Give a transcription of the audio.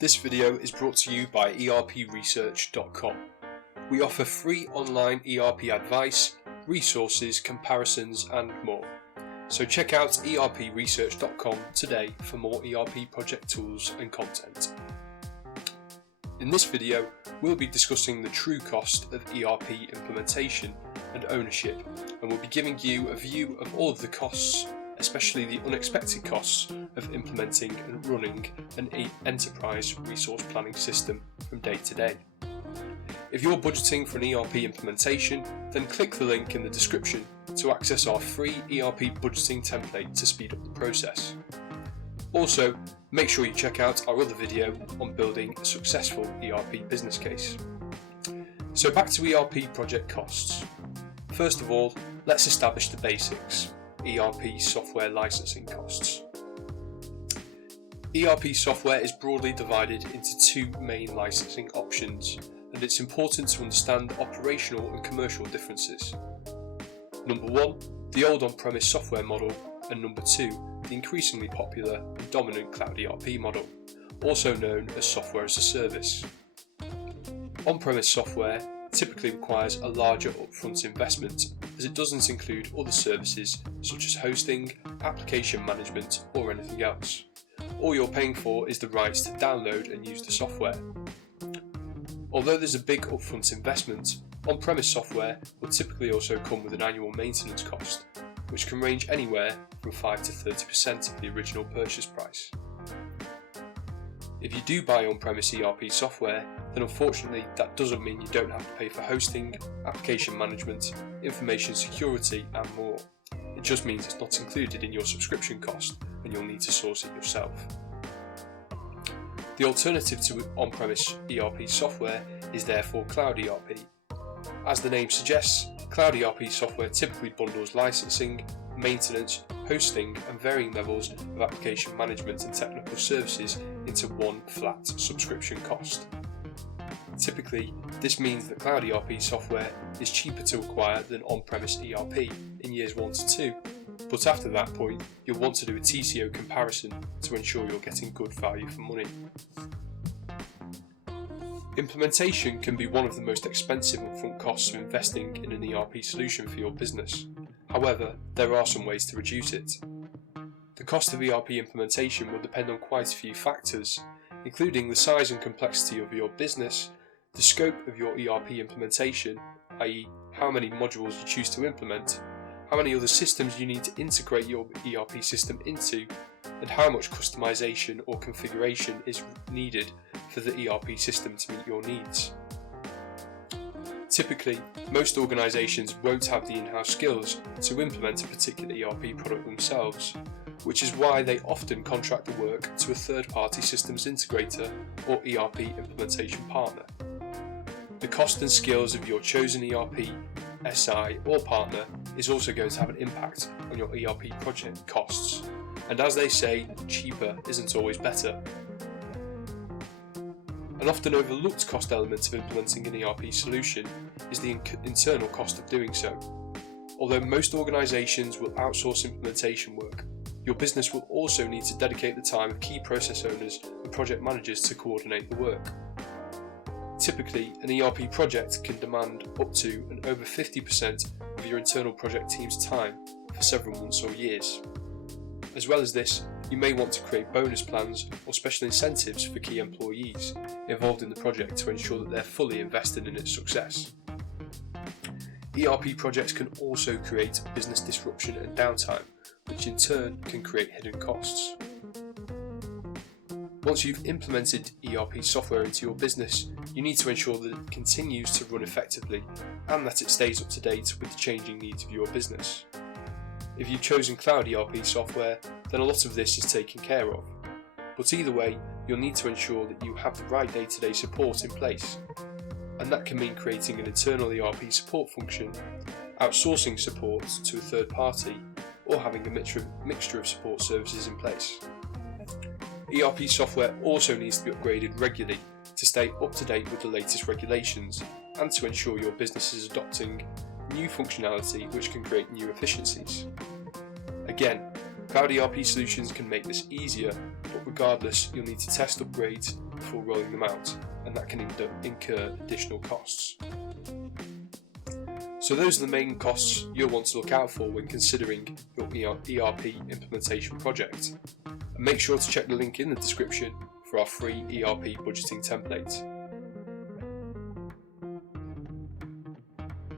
This video is brought to you by ERPResearch.com. We offer free online ERP advice, resources, comparisons and more. So check out ERPResearch.com today for more ERP project tools and content. In this video, we'll be discussing the true cost of ERP implementation and ownership, and we'll be giving you a view of all of the costs, especially the unexpected costs of implementing and running an enterprise resource planning system from day to day. If you're budgeting for an ERP implementation, then click the link in the description to access our free ERP budgeting template to speed up the process. Also, make sure you check out our other video on building a successful ERP business case. So back to ERP project costs. First of all, let's establish the basics. ERP software licensing costs. ERP software is broadly divided into two main licensing options, and it's important to understand the operational and commercial differences. Number one, the old on-premise software model, and number two, the increasingly popular and dominant cloud ERP model, also known as software as a service. On-premise software typically requires a larger upfront investment, as it doesn't include other services such as hosting, application management or anything else. All you're paying for is the rights to download and use the software. Although there's a big upfront investment, on-premise software will typically also come with an annual maintenance cost, which can range anywhere from 5 to 30% of the original purchase price. If you do buy on-premise ERP software, then unfortunately that doesn't mean you don't have to pay for hosting, application management, information security and more. It just means it's not included in your subscription cost and you'll need to source it yourself. The alternative to on-premise ERP software is therefore cloud ERP. As the name suggests, cloud ERP software typically bundles licensing, maintenance, hosting and varying levels of application management and technical services into one flat subscription cost. Typically, this means that cloud ERP software is cheaper to acquire than on-premise ERP in years 1 to 2, but after that point, you'll want to do a TCO comparison to ensure you're getting good value for money. Implementation can be one of the most expensive upfront costs of investing in an ERP solution for your business. However, there are some ways to reduce it. The cost of ERP implementation will depend on quite a few factors, including the size and complexity of your business, the scope of your ERP implementation, i.e. how many modules you choose to implement, how many other systems you need to integrate your ERP system into, and how much customization or configuration is needed for the ERP system to meet your needs. Typically, most organisations won't have the in-house skills to implement a particular ERP product themselves, which is why they often contract the work to a third-party systems integrator or ERP implementation partner. The cost and skills of your chosen ERP, SI or partner is also going to have an impact on your ERP project costs, and as they say, cheaper isn't always better. An often overlooked cost element of implementing an ERP solution is the internal cost of doing so. Although most organisations will outsource implementation work, your business will also need to dedicate the time of key process owners and project managers to coordinate the work. Typically, an ERP project can demand up to and over 50% of your internal project team's time for several months or years. As well as this, you may want to create bonus plans or special incentives for key employees involved in the project to ensure that they're fully invested in its success. ERP projects can also create business disruption and downtime, which in turn can create hidden costs. Once you've implemented ERP software into your business, you need to ensure that it continues to run effectively and that it stays up to date with the changing needs of your business. If you've chosen cloud ERP software, then a lot of this is taken care of. But either way, you'll need to ensure that you have the right day-to-day support in place. And that can mean creating an internal ERP support function, outsourcing support to a third party, or having a mixture of support services in place. ERP software also needs to be upgraded regularly to stay up to date with the latest regulations and to ensure your business is adopting new functionality which can create new efficiencies. Again, cloud ERP solutions can make this easier, but regardless, you'll need to test upgrades before rolling them out, and that can incur additional costs. So those are the main costs you'll want to look out for when considering your ERP implementation project. And make sure to check the link in the description for our free ERP budgeting template.